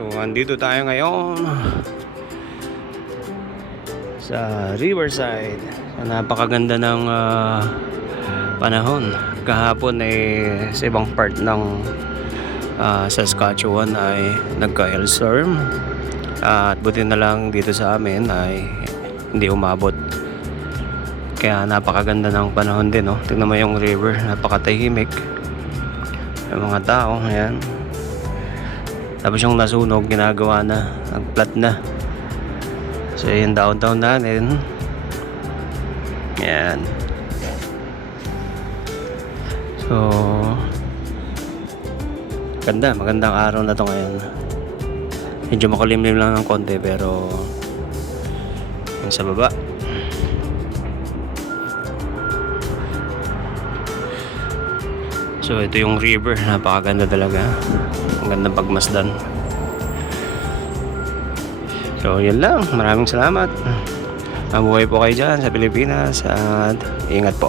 So, andito tayo ngayon sa Riverside. So, napakaganda ng panahon. Kahapon sa ibang part ng Saskatchewan ay nagka-hailstorm. At buti na lang dito sa amin ay hindi umabot. Kaya napakaganda ng panahon din, no? Tingnan mo yung river, napakatahimik. Yung mga tao, ayan. Tapos yung nasunog, ginagawa na, nag-flat na. So yung downtown natin, ayan. So magandang araw na to ngayon. Medyo makulimlim lang ng konti, pero yung sa baba, so ito yung river, napakaganda talaga. Ang gandang pagmasdan. So yun lang, maraming salamat. Mabuhay po kayo dyan sa Pilipinas at ingat po.